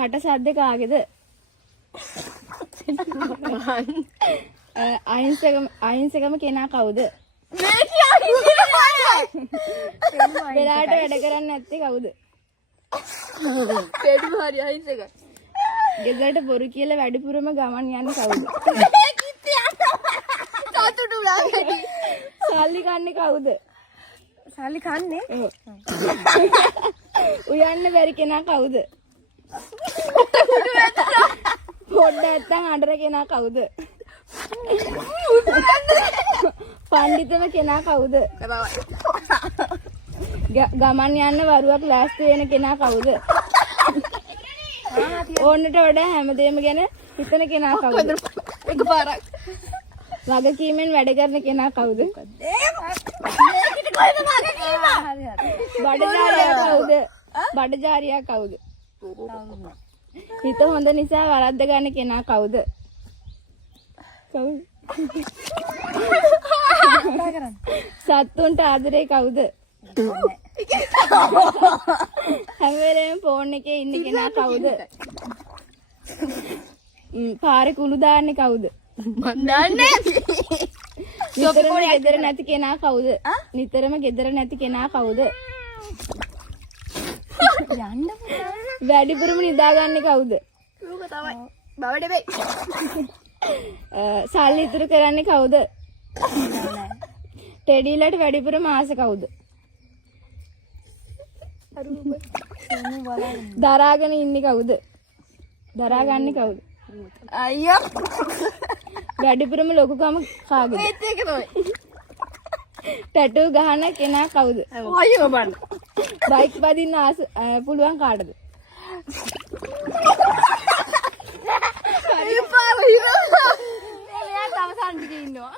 කට සද්ද කාගේද? අහිංසකම කෙනා කවුද? වෙලාවට වැඩ කරන්නේ නැත්තේ කවුද? පෙඩුහරි අහිංසකයි. ගෙදරට බොරු කියලා වැඩිපුරම ගමන් යන්නේ කවුද? සල්ලි කන්නේ කවුද? සල්ලි කන්නේ? උයන්න බැරි කෙනා කවුද? පොඩ්ඩක් නැත්තම් අඬර කෙනා කවුද? පඬිතම කෙනා කවුද? ගමන් යන්න වරුවක් ලෑස්ති වෙන කෙනා කවුද? ඕන්නට වඩා හැමදේම ගැන හිතන කෙනා කවුද? එකපාරක්. වගකීමෙන් වැඩ කරන කෙනා කවුද? බඩජාරියා කවුද? බඩජාරියා කවුද? හිත හොඳ නිසා වරද්ද ගන්න කෙනා කවුද? කවුද? සත්තුන්ට ආදරේ කවුද? හැම වෙලේම ෆෝන් එකේ ඉන්න කෙනා කවුද? පාරේ කුළු දාන්නේ කවුද? මන් දන්නේ. නිතරම ගෙදර නැති කෙනා කවුද? නිතරම ගෙදර නැති කෙනා කවුද? යන්න වැඩිපුරම නිදාගන්නේ කවුද? ඌක තමයි. බවට වෙයි. සල්ලි ඉතුරු කරන්නේ කවුද? ටෙඩිලට වැඩිපුරම ආස කවුද? දරාගෙන ඉන්නේ කවුද? දරාගන්නේ කවුද? අයියෝ. වැඩිපුරම ලොකුකම කාගේද? ඒත් ඒක තමයි. ටැටූ ගහන කෙනා කවුද? අයියෝ බන්න. බයික් පදින්න පුළුවන් කාටද? අයියෝ පාර ඉවරයි. එයා තව සම්දිගේ ඉන්නවා.